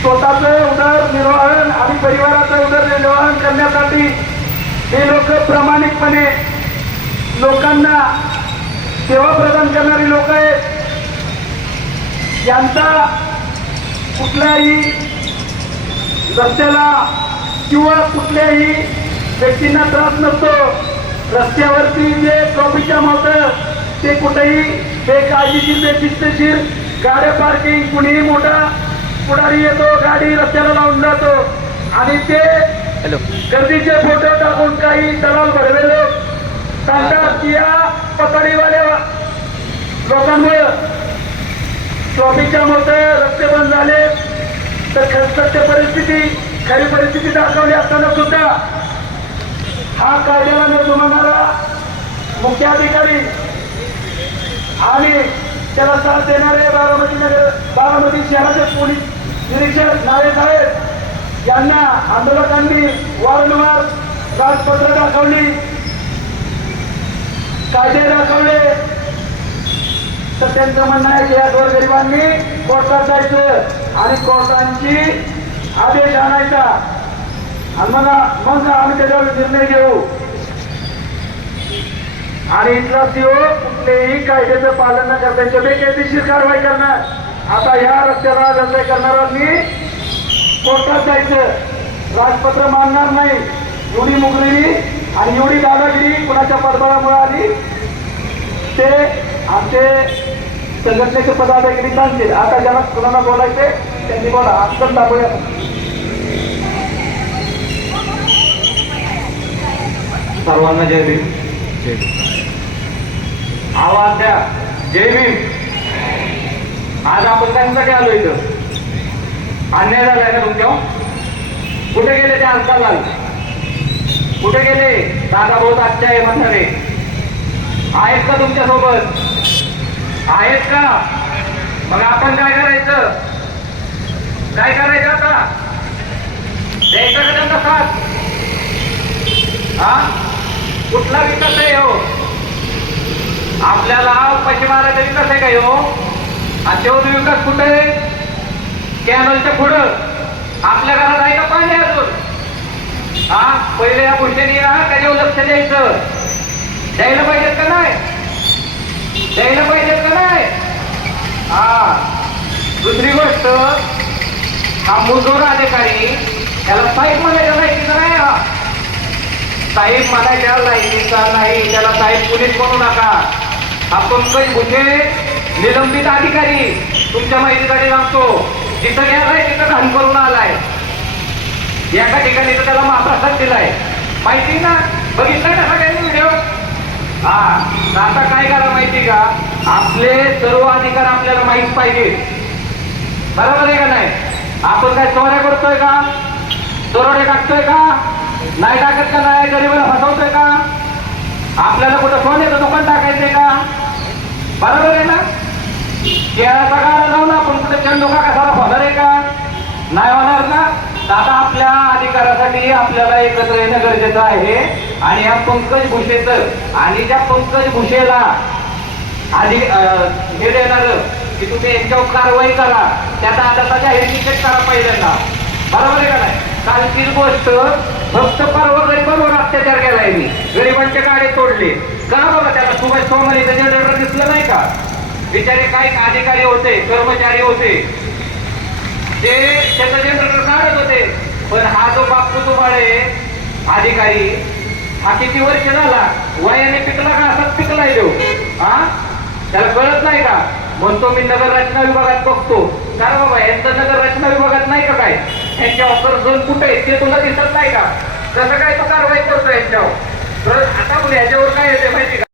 स्वतःचं उदरनिर्वाहन आणि परिवाराचं उदरनिर्वाहन करण्यासाठी हे लोक प्रामाणिकपणे लोकांना सेवा प्रदान करणारी लोक आहेत. यांचा कुठल्याही रस्त्याला किंवा कुठल्याही व्यक्तींना त्रास नसतो. रस्त्यावरती जे ट्रॉफिक जाम होतं ते कुठेही बेकाळजीशीर बेशिस्तशीर गाड्या पार्किंग कुणीही मोठा पुढारी येतो गाडी रस्त्याला लावून जातो. आणि ते गर्दीचे फोटो टाकून काही दलाल लोक सांगतात की या पकडीवाल्या लोकांमुळे ट्रॉफिक जाम होतं रस्ते बंद झाले. तर सत्य परिस्थिती खरी परिस्थिती दाखवली असताना सुद्धा हा कायद्याला न जुमानणारा मुख्याधिकारी आणि त्याला साथ देणारे बारामती नगर बारामती शहराचे पोलीस निरीक्षक नाळे साहेब. यांना आंदोलकांनी वारंवार राजपत्र दाखवली. कायदे दाखवले. तर त्यांचं म्हणणं आहे की या गोरगरिबांनी कोर्टात जायचं आणि कोर्टांची आदेश आणायचा. आणि मग मग आम्ही त्याच्यावर निर्णय घेऊ. आणि इथला सीओ कुठलेही कायद्याचं पालन न करता बेकायदेशीर कारवाई करणार. आता ह्या रस्त्याला व्यवसाय करणाऱ्यांनी कोर्टात जायचं. राजपत्र मानणार नाही. एवढी मुगरी आणि एवढी दादागिरी कुणाच्या पदबळामुळे आली? ते आमचे संघटनेचे पदाधिकारी सांगतील. आता ज्यांना कुणाला बोलायचे त्यांनी बोला. आजकाल दाबूया सर्वांना जय भीम. जय भीम. आवाज द्या. जय भीम. आज आपण त्यांच्यासाठी आलो इथं? अन्याय झालाय ना तुमच्या? कुठे गेले ते आजकाल? कुठे गेले? दादा बहुत आजच्या आहे म्हणणारे आहेत का तुमच्यासोबत? आहेत का? मग आपण काय करायचं? काय करायचं आता? द्यायचं का त्यांचा साथ? हा? कुठला विकास आहे हो? आपल्याला पैसे मारायचा विकास आहे का हो? आणि तेवढा विकास कुठे कॅनलच्या पुढं. आपल्या घरात आहे का पाणी अजून? हा? पहिले या गोष्टीने ना त्याच्यावर लक्ष द्यायचं. द्यायला पाहिजेत का नाही? द्यायला पाहिजेत का नाही? हा. दुसरी गोष्ट हा मुजोर अधिकारी त्याला साहेब म्हणायचं नाही तिथं नाही हा साहेब म्हणायच्या लायकीचा नाही. त्याला साहेब पोलीस म्हणू नका. आपण पंकज निलंबित अधिकारी तुमच्या माहितीसाठी सांगतो जिथं गेलाय तिथं घाण करून आलाय. एका ठिकाणी तर त्याला महाप्रसाद दिलाय. माहिती ना? बघितलं ना सगळ्यांनी व्हिडिओ हा आता काय करा माहिती का? आपले सर्व अधिकार आपल्याला माहीत पाहिजे. बरोबर आहे का नाही? आपण काय चोऱ्या करतोय का? चोरडे टाकतोय का? नाही टाकत का नाही? गरीबाला फसवतोय का? आपल्याला कुठं सोन्याचं दुकान टाकायचंय का? बरोबर आहे ना? खेळाचा गाडा लावला आपण कुठे चंदोका कसाला होणार आहे का? नाही होणार ना? तर आता आपल्या अधिकारासाठी आपल्याला एकत्र येणं गरजेचं आहे. आणि या पंकज भुसेचं आणि त्या पंकज भुषेला आधी हे देणार की तुम्ही यांच्यावर कारवाई करा त्या दादाचा जाहीर निषेध करा पहिल्यांदा. बरोबर आहे का नाही? कालची गोष्ट फक्त परवा गरीबांवर अत्याचार केलाय मी. गरिबांचे गाडे तोडले. का बाबा त्याला सुभाष सोमालीचं जनरेटर दिसलं नाही का? बिचारे काही अधिकारी होते कर्मचारी होते. ते त्याचं जनरेटर काढत होते. पण हा जो बापू तुम्हाला अधिकारी हा किती वर्ष झाला? वयाने पिकला का? असाच पिकलाय देऊ हा? त्याला कळत नाही का? म्हणतो मी नगर रचना विभागात बघतो. कारण बाबा यांचं नगर रचना विभागात नाही का काय? त्यांच्या ऑफर झोन कुठे आहे ते तुला दिसत नाही का? कसं काय तो कारवाई करतो यांच्यावर? तर आता याच्यावर काय येते माहिती का?